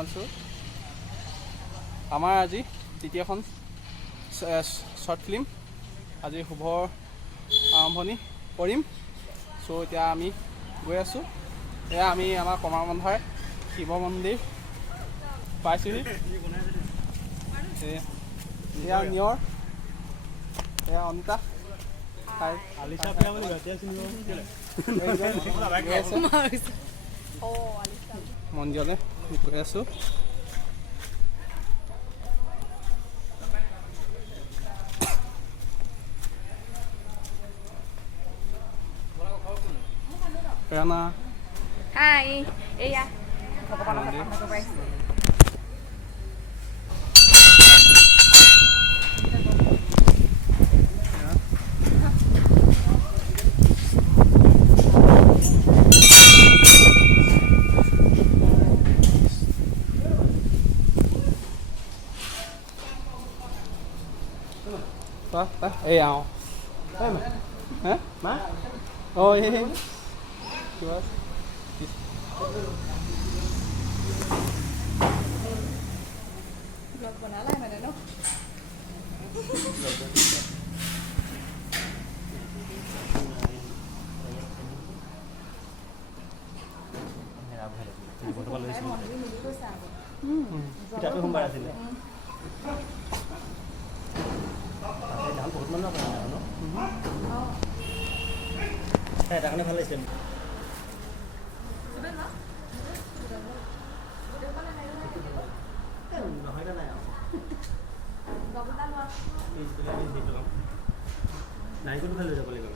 জনাইছোঁ আমাৰ আজি তৃতীয়খন শ্বৰ্ট ফিল্ম আজি শুভ আৰম্ভণি কৰিম। চ' এতিয়া আমি গৈ আছোঁ। এয়া আমি আমাৰ কমাৰবন্ধাৰ শিৱ মন্দিৰ পাইছোঁহি। এয়া নিয়ৰ, এয়া অনিতা মন্দিৰলৈ গৈ আছোঁ। Rana. Hai, iya. Ê ảo. Hả? Má? Ôi. Coba. Vlog बनाला है मैंने ना। নাৰিকল খাই লৈ যাব লাগিব।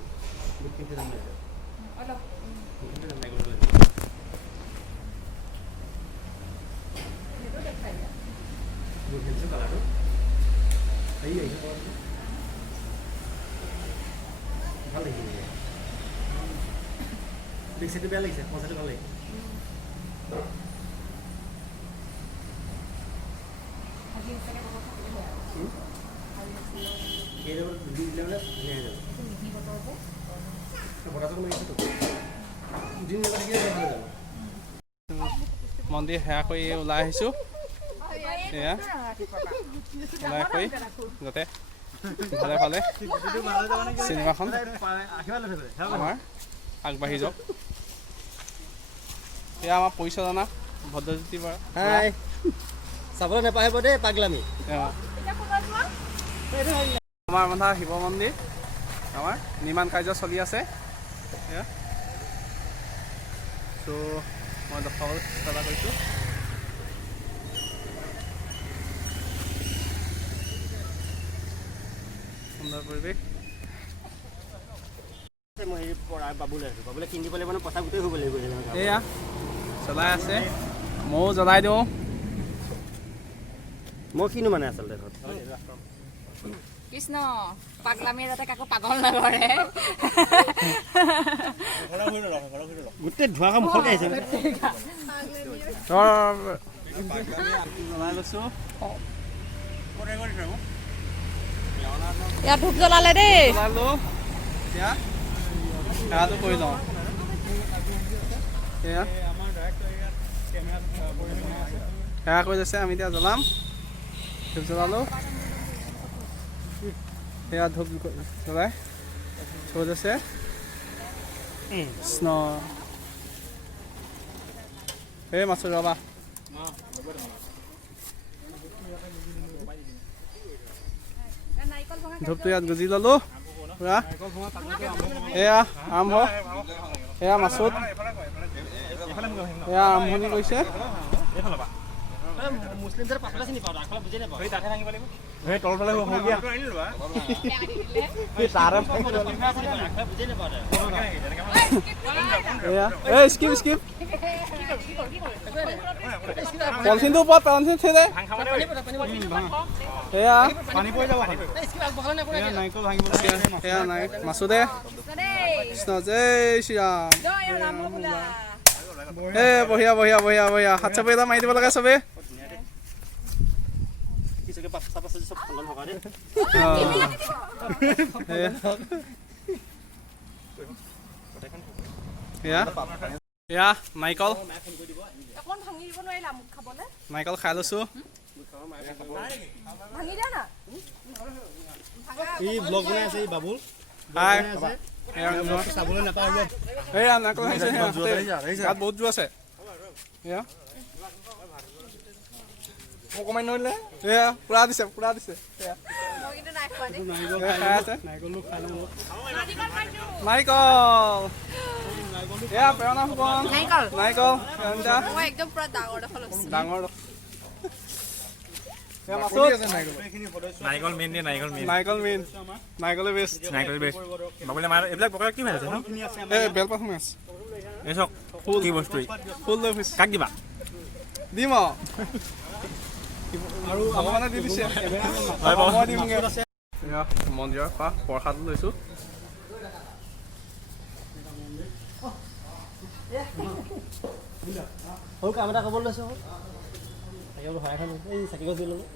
ভাল লাগিছে, দেখিছেটো বেয়া লাগিছে, পইচাটো ভাল লাগিছে। মন্দিৰ সেৱা কৰি ওলাই আহিছোঁ। এয়া ওলাই কৰি যাতে ভালে ভালে চিনেমাখন আমাৰ আগবাঢ়ি যাওক। এয়া আমাৰ পৰিচালনা ভদ্ৰজ্যোতি বৰা। হাই, চাবলৈ নাপাহিব দেই পাগলামি। কমাৰবন্ধা শিৱ মন্দিৰ আমাৰ নিৰ্মাণ কাৰ্য চলি আছে। ত' মই দেখাবলৈ চেষ্টা কৰিছোঁ। সুন্দৰ পৰিৱেশ। মই হেৰি বাবুলৈ আছোঁ, বাবুলৈ কিনি দিব লাগিব মানে পইচা গোটেই হ'ব লাগিব। এয়া চলাই আছে, ময়ো জ্বলাই দিওঁ। মই কিনো মানে আচলতে ঘৰত কৃষ্ণ পাগলামি যাতে কাকো পাগল নকৰে। গোটেই ধোঁৱা কাম মুখতে আহিছে। জ্বলাই লৈছোঁ। ইয়াত ধূপ জ্বলালে দেই। জ্বলালোঁ। এতিয়া সেৱাটো কৰি লওঁ। এয়া সেৱা কৰি আছে, আমি এতিয়া জ্বলাম। ধূপ জ্বলালোঁ। সেয়া ধূপ জ্বলাই থৈ দিছে। কৃষ্ণ এই মাছো ৰবা। ধূপটো ইয়াত গুজি ল'লোঁ পুৰা। এয়া আৰম্ভ, এয়া মাছত এয়া আৰম্ভণি কৰিছে। পলিথিনটো ওপৰত পলিথিন থৈ দে। এয়া মাছো দে। কৃষ্ণ জয় শ্ৰীৰাম। বঢ়িয়া বঢ়িয়া বঢ়িয়া বঢ়িয়া। হাত চাপৰি এটা মাৰি দিব লাগে চবেই। এয়া এয়া নাৰিকল অকণ ভাঙি দিব নোৱাৰিলা মোক খাবলৈ নাৰিকল খাই লৈছোঁ ভাঙি দিয়া না এই ব্লগ বনাই আছে এই বাবুল হাই চাবলৈ নাপাওঁ যে এয়া নাৰিকল খাইছে গাত বহুত জোৰ আছে এয়া অকণমান নৰিলে এয়া পুৰা দিছে এয়া মই কিন্তু নাই খোৱা দেই এয়া খাই আছে নাৰিকলো খাই লওঁ নাৰিকল এয়া প্ৰেৰণা ফুকন নাৰিকল প্ৰেৰণা মই একদম পুৰা ডাঙৰ ডোখৰ লৈছোঁ ডাঙৰ এয়া মাছুদ নাৰিকল মেইন দিয়ে নাৰিকল মেইন নাৰিকল মেইন নাৰিকলে বেষ্ট নাৰিকল বেষ্ট বাবুলে মাৰ এইবিলাক প্ৰকাৰ কি ভাল আছে ন এই বেলপাত সোমাই আছে এই চাওক ফুল কি বস্তু ফুল লৈ ফুৰিছে কাক দিবা দিম আৰু ভগৱানে দি দিছে মই দিমগৈ এয়া মন্দিৰৰ পৰা প্ৰসাদ লৈছোঁ সৰু কাম এটা ক'বলৈ লৈছোঁ সহায় খালোঁ এই চাকি গছ দি ল'লোঁ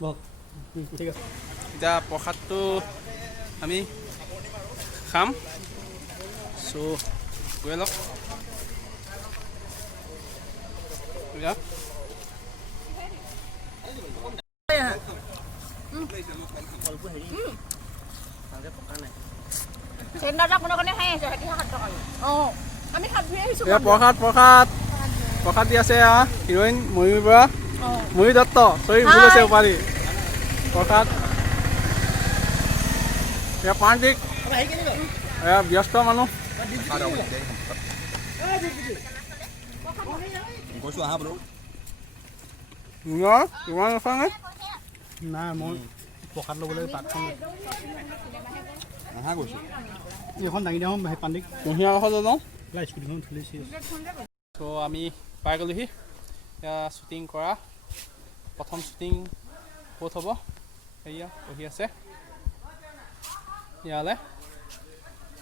বহক ঠিক আছে এতিয়া প্ৰসাদটো আমি খাম চ' গৈ লওক এতিয়া চেণ্ডাৰটা কোনো কাৰণে খাই আছোঁ সিহঁতি 7 টকা অঁ আমি হাত ধুই আহিছোঁ এয়া প্ৰসাদ দি আছে এয়া হিৰইন ময়ূৰ বৰা ময়ূৰ দত্ত চৰি ভুল আছে উপাধি প্ৰসাদ এয়া প্ৰান্তিক এয়া ব্যস্ত মানুহ কিমান আছানে নাই মই প্ৰসাদ ল'বলৈ পাতখন এইখন দাঙি দিওঁ সেই পাণ্ডিক কুঁহিয়াৰ কাষত যাওঁ স্কুটিখন খুলিছে ত' আমি পাই গ'লোহি এয়া শ্বুটিং কৰা প্ৰথম শ্বুটিং ক'ত হ'ব এয়া পঢ়ি আছে ইয়ালৈ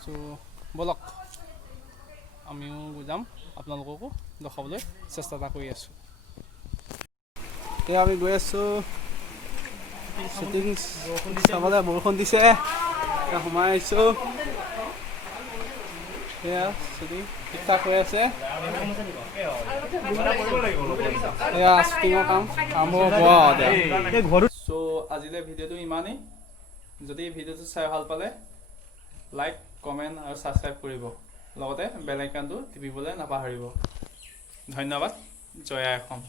চ' ব'লক আমিও যাম আপোনালোককো দেখাবলৈ চেষ্টা এটা কৰি আছোঁ এতিয়া আমি গৈ আছোঁ শ্বুটিং চাবলৈ বৰষুণ দিছে এতিয়া সোমাই আহিছোঁ এয়া শ্বুটিং ঠিক ঠাক হৈ আছে এয়া শ্বুটিঙৰ কাম আৰম্ভ হ'ব চ' আজিলৈ ভিডিঅ'টো ইমানেই যদি ভিডিঅ'টো চাই ভাল পালে লাইক কমেণ্ট আৰু ছাবস্ক্ৰাইব কৰিব লগতে বেল আইকনটো টিপিবলৈ নাপাহৰিব ধন্যবাদ জয় আই অসম